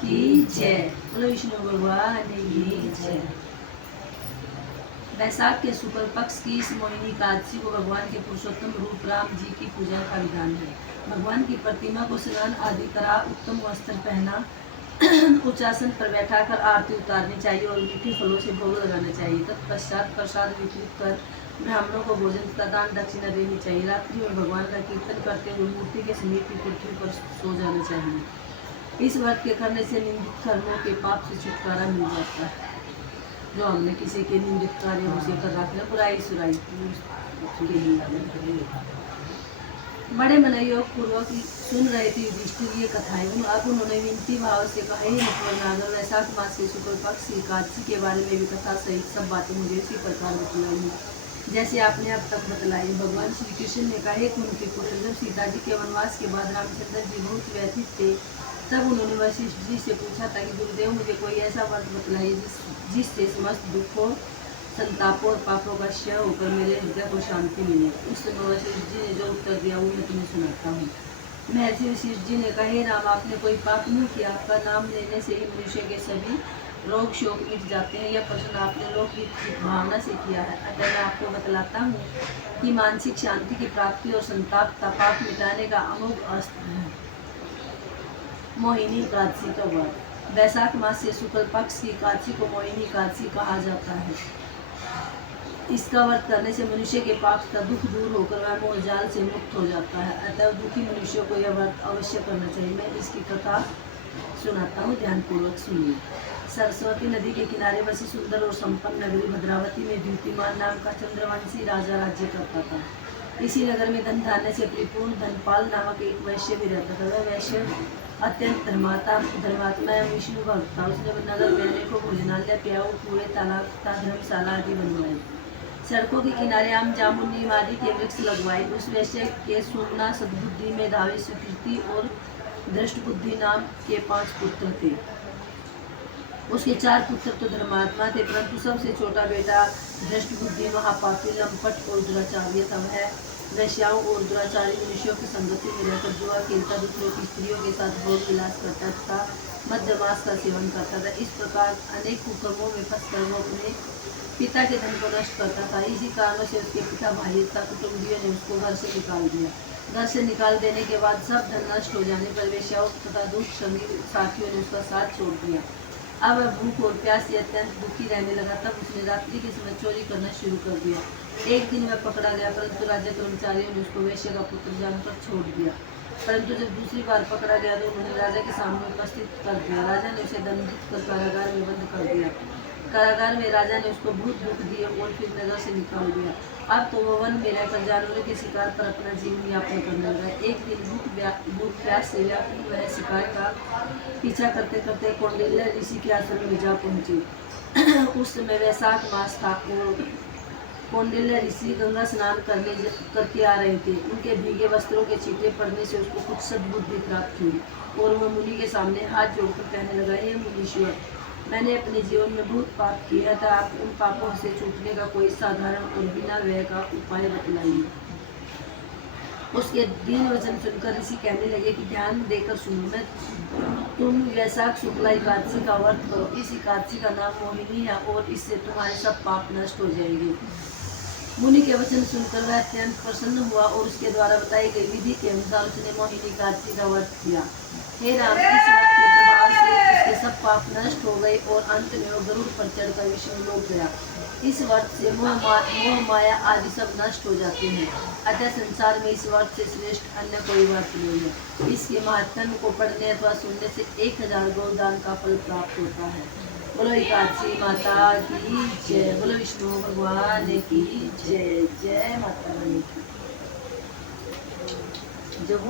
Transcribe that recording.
की जय। बोलो विष्णु भगवान की जय। वैशाख के शुक्ल पक्ष की इस मोहिनी एकादशी को भगवान के पुरुषोत्तम रूप राम जी की पूजा का विधान है। भगवान की प्रतिमा को स्नान आदि करा, उत्तम वस्त्र पहना, उच्च आसन पर बैठाकर आरती उतारनी चाहिए और मीठे फलों से भोग लगाना चाहिए। तत्पश्चात प्रसाद वितरित कर ब्राह्मणों को भोजन तथा दान दक्षिणा देनी चाहिए। रात्रि में भगवान का कीर्तन करते हुए मूर्ति के समीप ही पृथ्वी पर सो जाना चाहिए। इस व्रत के करने से निंदित कर्मों के पाप से छुटकारा मिल जाता है। जो हमने किसी के निंदित कार्य उसे कर रखना, बुराई सुराई बड़े मनयोग पूर्वक सुन रहे थे युधिष्ठिर ये कथाएं। अब उन्होंने विनती भाव से कहा, हे नटवरनागर, वैशाख मास के शुक्ल पक्ष की एकादशी के बारे में भी कथा सहित सब बातें मुझे इसी प्रकार बतलाई जैसे आपने अब तक बतलाई। भगवान श्री कृष्ण ने कहा, कुंती पुत्र, जब सीता जी के वनवास के बाद रामचंद्र जी बहुत व्यथित थे, तब उन्होंने वशिष्ठ जी से पूछा था कि गुरुदेव मुझे कोई ऐसा व्रत बतलाइए जिससे समस्त दुखों, संतापों और पापों का क्षय होकर मेरे हृदय को शांति मिले। उस समय वशिष्ठ जी ने जो उत्तर दिया वो मैं तुम्हें सुनाता हूँ। महर्षि वशिष्ठ जी ने कहा, हे राम, आपने कोई पाप नहीं किया, आपका नाम लेने से ही मनुष्य के सभी रोग शोक मिट जाते हैं। यह प्रश्न आपने लोकहित की भावना से किया है, अतः मैं आपको बतलाता हूँ कि मानसिक शांति की प्राप्ति और संताप का पाप मिटाने का अमोघ अस्त्र है मोहिनी एकादशी का व्रत। वैशाख मास से शुक्ल पक्ष की एकादशी को मोहिनी एकादशी कहा जाता है। इसका व्रत करने से मनुष्य के पाप तथा दुख दूर होकर वह मोहजाल से मुक्त हो जाता है। अतः दुखी मनुष्यों को यह व्रत अवश्य करना चाहिए। मैं इसकी कथा सुनाता हूँ, ध्यानपूर्वक सुनिए। सरस्वती नदी के किनारे बसी सुंदर और संपन्न नगरी भद्रावती में द्युतिमान नाम का चंद्रवंशी राजा राज्य करता था। इसी नगर में धन धान्य से परिपूर्ण धनपाल नामक एक वैश्य भी रहता था। वह वैश्य अत्यंत धर्मात्मा एवं विष्णु भक्त था। उसने नगर में अनेकों भोजनालय, प्याऊ, कुएं, तालाब तथा धर्मशाला आदि बनवाए। सड़कों के किनारे आम, जामुन, नीम आदि के वृक्ष लगवाए। उस वैश्य के सुगना, सद्बुद्धि, मेधावी, सुकृति और दृष्ट बुद्धि नाम के 5 पुत्र थे। उसके 4 पुत्र तो धर्मात्मा थे, परंतु सबसे छोटा बेटा दृष्ट बुद्धि महापापी, लंपट और दुराचार्य था। वह वैश्याओं और दुराचारी मनुष्यों की संगति में रहकर जुआ खेलता, दूसरों की स्त्रियों के साथ भोग विलास करता तथा मध्यमास का सेवन करता था। इस प्रकार अनेक कुकर्मों में फंसकर वो अपने पिता के धन को नष्ट करता था। इसी कारणों से उसके पिता भाई तथा कुटुंबियों ने उसको घर से निकाल दिया। घर से निकाल देने के बाद सब धन नष्ट हो जाने पर वेश्याओं तथा दुष्ट संगी साथियों ने उसका साथ छोड़ दिया। अब वह भूख और प्यास से अत्यंत दुखी रहने लगा। तब उसने रात्रि के समय चोरी करना शुरू कर दिया। एक दिन वह पकड़ा गया, परंतु राज्य कर्मचारियों ने उसको वैश्य का पुत्र जानकर छोड़ दिया। परंतु जब दूसरी बार पकड़ा गया तो उन्होंने राजा के सामने उपस्थित कर दिया। राजा ने उसे दंडित कर कारागार में बंद कर दिया। कारागार में राजा ने उसको बहुत दुख दिए और फिर नगर से निकाल दिया। अब तो वो वन में रहकर जानवरों के शिकार पर अपना जीवन यापन करने लगा। एक दिन भूख प्यास से व्याकुल वह शिकार का पीछा करते करते कौंडिल्य ऋषि के आश्रम में जा पहुंचे। उस समय वैशाख मास था और कौंडिल्य ऋषि गंगा स्नान करके आ रहे थे। उनके भीगे वस्त्रों के छींटे पड़ने से उसको कुछ सद्बुद्धि प्राप्त हुई और वह मुनि के सामने हाथ जोड़कर कहने लगा, हे मुनीश्वर, मैंने अपने जीवन में बहुत पाप किया था। आप उन पापों से छूटने का कोई साधारण और बिना व्यय का उपाय बतलाइए। उसके दीन वचन सुनकर ऋषि कहने लगे कि ध्यान देकर सुनो, तुम वैशाख शुक्ला एकादशी का व्रत करो। इस एकादशी का नाम मोहिनी है और इससे तुम्हारे सब पाप नष्ट हो जाएंगे। मुनि के वचन सुनकर वह अत्यंत प्रसन्न हुआ और उसके द्वारा बताई गई विधि के अनुसार उसने मोहिनी एकादशी का व्रत किया। हे राम, इस व्रत के प्रभाव से उसके सब पाप नष्ट हो गए और अंत में वो गरुड़ पर चढ़कर विष्णु लोक गया। इस व्रत से मोह माया आदि सब नष्ट हो जाते हैं। अतः संसार में इस व्रत से श्रेष्ठ अन्य कोई व्रत नहीं है। इसके महात्म्य को पढ़ने अथवा सुनने से 1000 गोदान का फल प्राप्त होता है। बोलो एकादशी माता की जय। बोलो विष्णु भगवान की जय। जय माता रानी की। जब